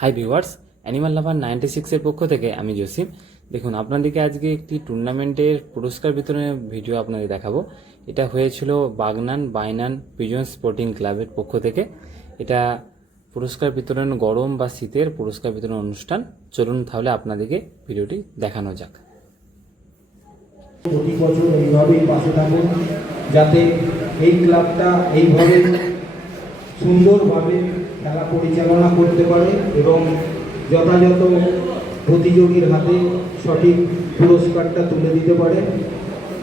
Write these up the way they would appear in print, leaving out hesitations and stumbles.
Hi viewers, animal লাভার 96-এর পক্ষ থেকে আমি জসিম। দেখুন, আপনাদেরকে আজকে একটি টুর্নামেন্টের পুরস্কার বিতরণের ভিডিও আপনাদের দেখাবো। এটা হয়েছিল বাগনান বাইনান পিজন স্পোর্টিং ক্লাবের পক্ষ থেকে। এটা পুরস্কার বিতরণ গরম বা শীতের পুরস্কার বিতরণ অনুষ্ঠান। চলুন তাহলে আপনাদেরকে ভিডিওটি দেখানো যাক। প্রতি বছর এইভাবেই পাশে থাকুন, যাতে এই ক্লাবটা এইভাবে সুন্দরভাবে খেলা পরিচালনা করতে পারে এবং যথাযথ প্রতিযোগীর হাতে সঠিক পুরস্কারটা তুলে দিতে পারে।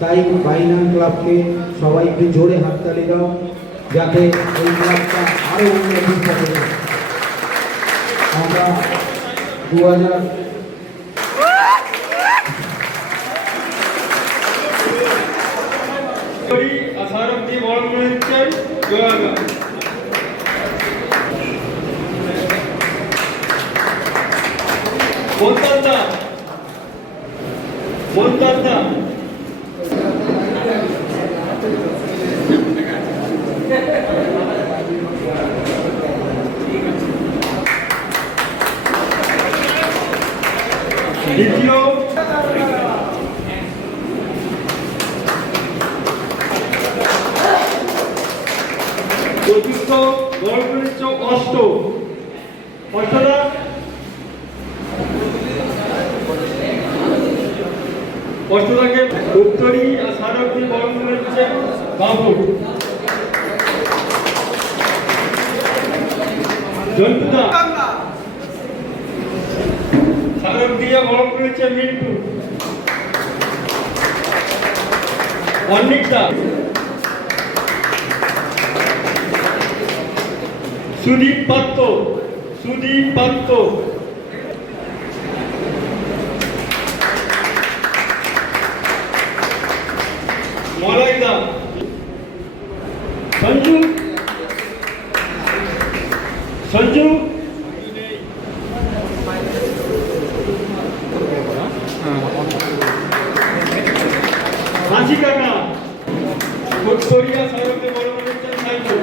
তাই বাইনান ক্লাবকে সবাই একটু জোরে হাততালি দাও, যাতে এই ক্লাবটা আরও উন্নতি করে। আমরা 2000 আসারব্দি বরণ চাই জয়াগা মন্তাদা মন্তাদা দ্বিতীয় চতুর্থ গড় অষ্ট অষ্টদা অষ্টদাকে উত্তরী আর সারথী বরণ করেছে বাবুর জন্তুদা সারথ দিয়ে বরণ করেছে মিন্টু অন্নিকদা সুদীপ পাত্র মলাইদা সঞ্জু হাসি কাকা কোরিয়া সারকে বড় করেছেন সাইকেল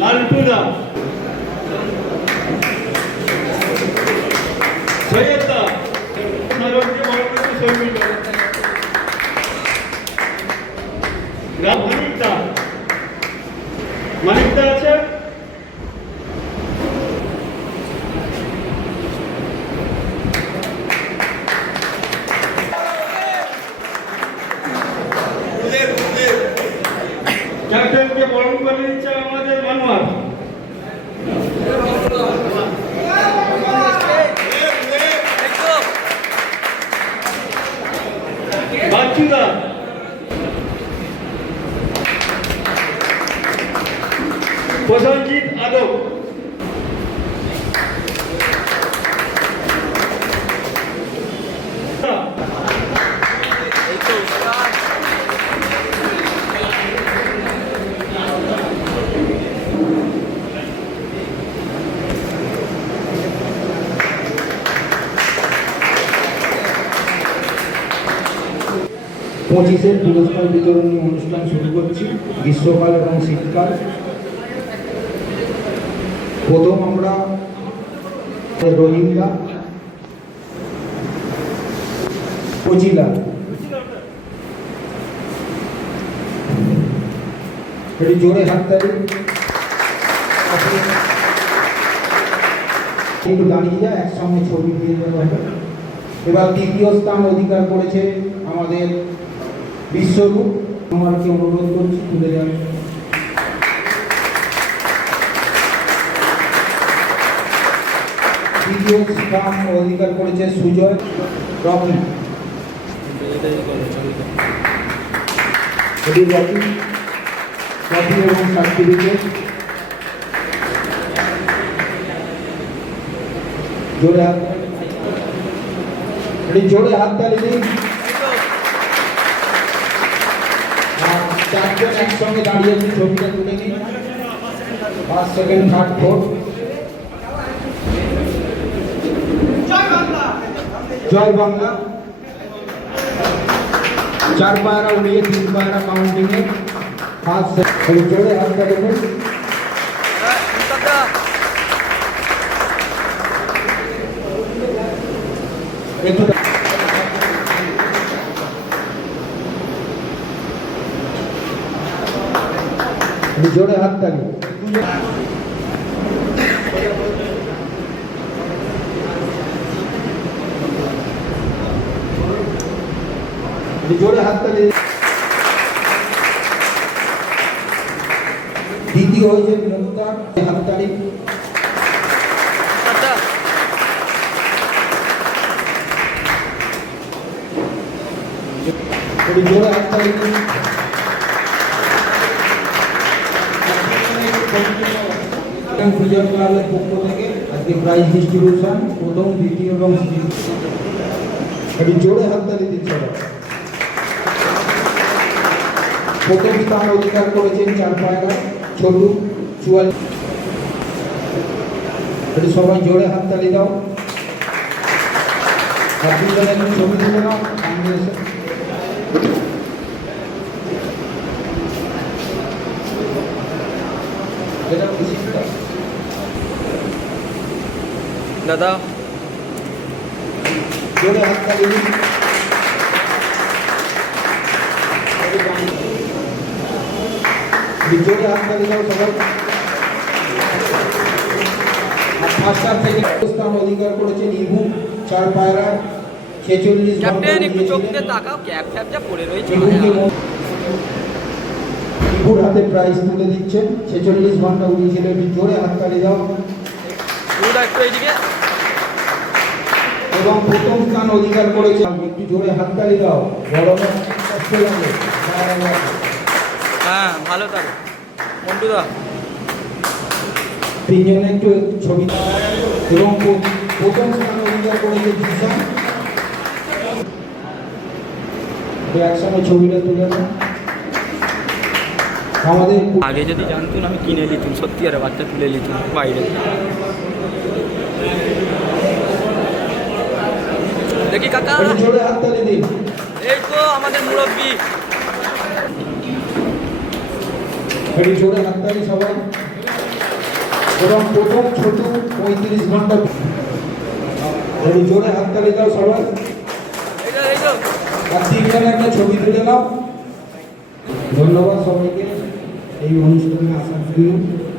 লালটুদা সৈয়দা সারকে বড় করেছেন সৈমিদা মানিকদা আছে ক্যাপ্টেনকে বরণ করে নিচ্ছে আমাদের মানওয়ার বাচ্চুদা প্রসঞ্জিৎ আদব পঁচিশের পুরস্কার বিতরণী অনুষ্ঠান শুরু করছি। গ্রীষ্মকাল এবং শীতকাল। প্রথম আমরা রোহিঙ্গা পচিলা একটু জোরে হাততালি। একটু দাঁড়িয়ে যায়, একসঙ্গে ছবি দিয়ে দেওয়া হবে। এবার তৃতীয় স্থান অধিকার করেছে আমাদের বিশ্বরূপ। আমাকে অনুরোধ করছি তুলে যাবে। তৃতীয় স্থান অধিকার করেছে সুজয় রকি। রকি এবং সার্টিফিকেট জোরে হাততালি দিন। চারজন একসঙ্গে দাঁড়িয়ে ছবিটা তুলে নিন। First second third fourth. জয় বাংলা। 4 पायरा उड़िए 3 पायरा काउंटिंग है। हाथ से जोड़े हाथ का জোরে হাততালি। জোরে হাততালি। দ্বিতীয় হয়েছে মুক্তার, হাততালি। জোরে হাততালি। বিজয় ক্লাবের পক্ষ থেকে আজকে প্রাইজ ডিস্ট্রিবিউশন প্রথম, দ্বিতীয় এবং জোরে হাততালি দিচ্ছে। প্রথম স্থান অধিকার করেছেন চারপায়রা ছোটু 44। সবাই জোরে হাততালি দাও। আপনারা একটু ছবি তুলে নাও। দাদা জোরে হাততালি দিন। জোরে হাততালি দাও সবাই। ফার্স্ট থেকে স্থান অধিকার করেছেন ইভু চারপায়রা 46। ক্যাপ্টেন একটু চোখ দিয়ে তাকাও, ক্যাপ ফ্যাপ যা পড়ে রয়েছে। ইভুর হাতে প্রাইজ তুলে দিচ্ছেন। 46 ঘন্টা উড়িয়েছিল। জোরে হাততালি দাও। পুরোটা একটু এইদিকে। এবং প্রথম স্থান অধিকার করেছে, একটু জোরে হাততালি দাও। গরমে কষ্ট লাগে। হ্যাঁ ভালো তাহলে মন্টুদা। তিনজনে একটু ছবি। এবং প্রথম স্থান অধিকার করেছে জিসান। একসঙ্গে ছবিটা তুলে নাও। আমাদের আগে যদি জানতুন আমি কিনে নিতুম, সত্যি আরে বাচ্চা তুলে নিতুম বাইরে। দেখি কাকা, জোরে হাততালি দিন। এই তো আমাদের মুরব্বী। জোরে হাততালি সবাই। এবং প্রথম ছোট 35 ঘন্টা। জোরে হাততালি দাও সবাই। এই তো আর তিনজনে একটা ছবি তুলে নাও। ধন্যবাদ সবাইকে এই অনুষ্ঠানে আসার জন্য।